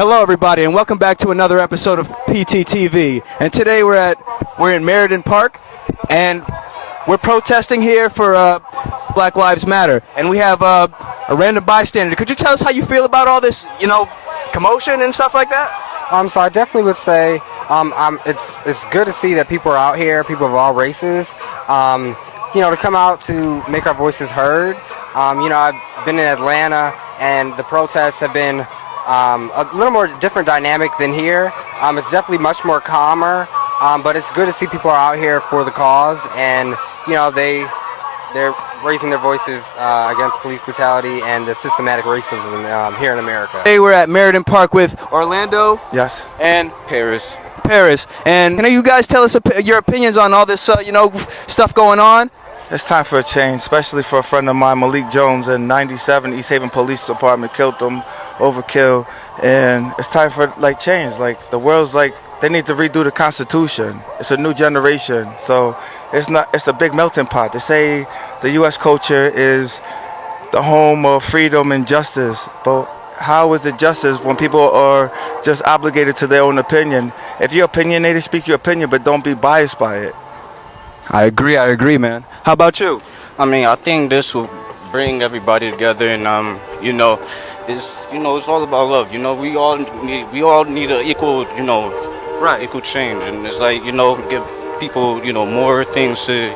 Hello, everybody, and welcome back to another episode of PTTV. And today we're in Meriden Park, and we're protesting here for Black Lives Matter. And we have a random bystander. Could you tell us how you feel about all this, commotion and stuff like that? So I definitely would say it's good to see that people are out here, people of all races, to come out to make our voices heard. I've been in Atlanta, and the protests have been a little more different dynamic than here. It's definitely much more calmer, but it's good to see people are out here for the cause, and they're raising their voices against police brutality and the systematic racism here in America. Today we're at Meriden Park with Orlando. Yes. And Paris. And can you guys tell us your opinions on all this, stuff going on? It's time for a change, especially for a friend of mine, Malik Jones, in '97. East Haven Police Department killed him, overkill, and it's time for change. The world's they need to redo the Constitution. It's a new generation, so it's a big melting pot. They say the U.S. culture is the home of freedom and justice, but how is it justice when people are just obligated to their own opinion? If you're opinionated, speak your opinion, but don't be biased by it. I agree, man. How about you? I think this will bring everybody together, and it's all about love. We all need an equal, equal change, and it's give people, more things to,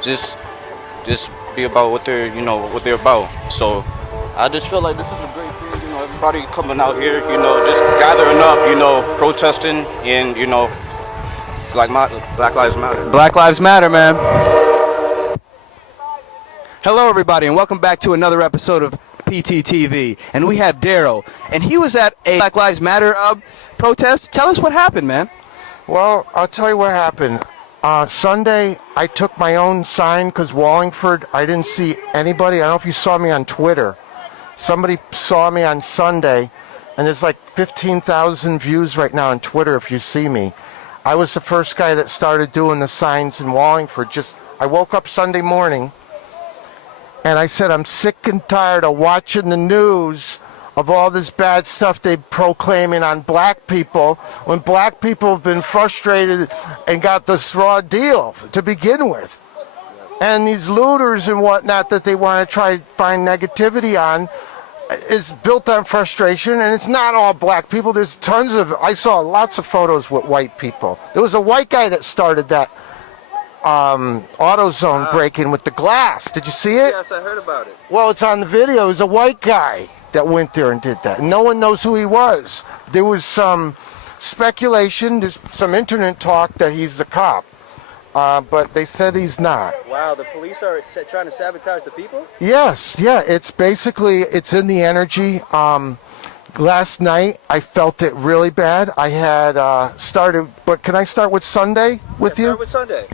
just be about what they're about. So I just feel like this is a great thing. Everybody coming out here, just gathering up, protesting, and Black Lives Matter. Black Lives Matter, man. Hello, everybody, and welcome back to another episode of PTTV. And we have Daryl, and he was at a Black Lives Matter protest. Tell us what happened, man. Well, I'll tell you what happened. Sunday, I took my own sign because Wallingford, I didn't see anybody. I don't know if you saw me on Twitter. Somebody saw me on Sunday, and there's 15,000 views right now on Twitter if you see me. I was the first guy that started doing the signs in Wallingford. I woke up Sunday morning, and I said, I'm sick and tired of watching the news of all this bad stuff they're proclaiming on black people when black people have been frustrated and got this raw deal to begin with. And these looters and whatnot that they want to try to find negativity on is built on frustration, and it's not all black people. There's I saw lots of photos with white people. There was a white guy that started that AutoZone break-in with the glass. Did you see it? Yes, I heard about it. Well, it's on the video. It was a white guy that went there and did that. No one knows who he was. There was some speculation, there's some internet talk that he's the cop, but they said he's not. Wow, the police are trying to sabotage the people? Yes, yeah, it's in the energy. Last night, I felt it really bad. I had started, but can I start with Sunday with you? Start with Sunday.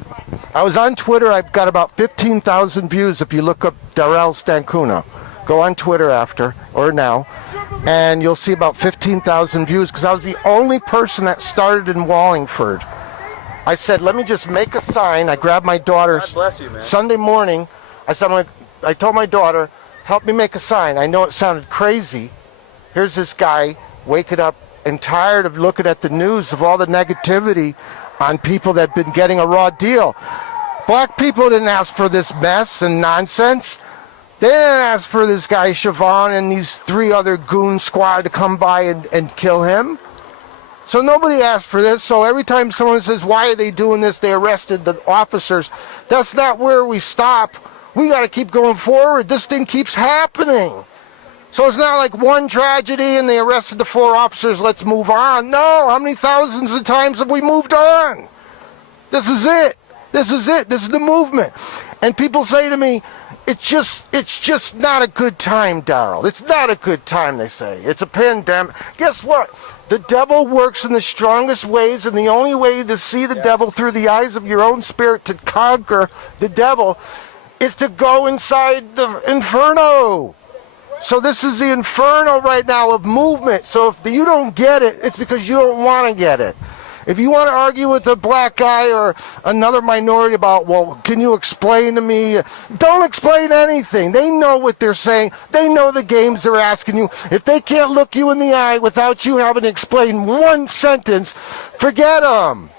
I was on Twitter. I've got about 15,000 views if you look up Darrell Stancuno. Go on Twitter after or now, and you'll see about 15,000 views because I was the only person that started in Wallingford. I said, let me just make a sign. I grabbed my daughter. God bless you, man. Sunday morning, I told my daughter, help me make a sign. I know it sounded crazy. Here's this guy waking up and tired of looking at the news of all the negativity on people that have been getting a raw deal. Black people didn't ask for this mess and nonsense. They didn't ask for this guy Siobhan and these 3 other goon squad to come by and kill him. So nobody asked for this. So every time someone says, why are they doing this? They arrested the officers. That's not where we stop. We got to keep going forward. This thing keeps happening. So it's not like one tragedy and they arrested the 4 officers, let's move on. No, how many thousands of times have we moved on? This is it. This is it. This is the movement. And people say to me, it's just not a good time, Daryl. It's not a good time, they say. It's a pandemic. Guess what? The devil works in the strongest ways, and the only way to see the devil through the eyes of your own spirit to conquer the devil is to go inside the inferno. So this is the inferno right now of movement. So if you don't get it, it's because you don't want to get it. If you want to argue with a black guy or another minority about, well, can you explain to me? Don't explain anything. They know what they're saying. They know the games they're asking you. If they can't look you in the eye without you having to explain one sentence, forget them.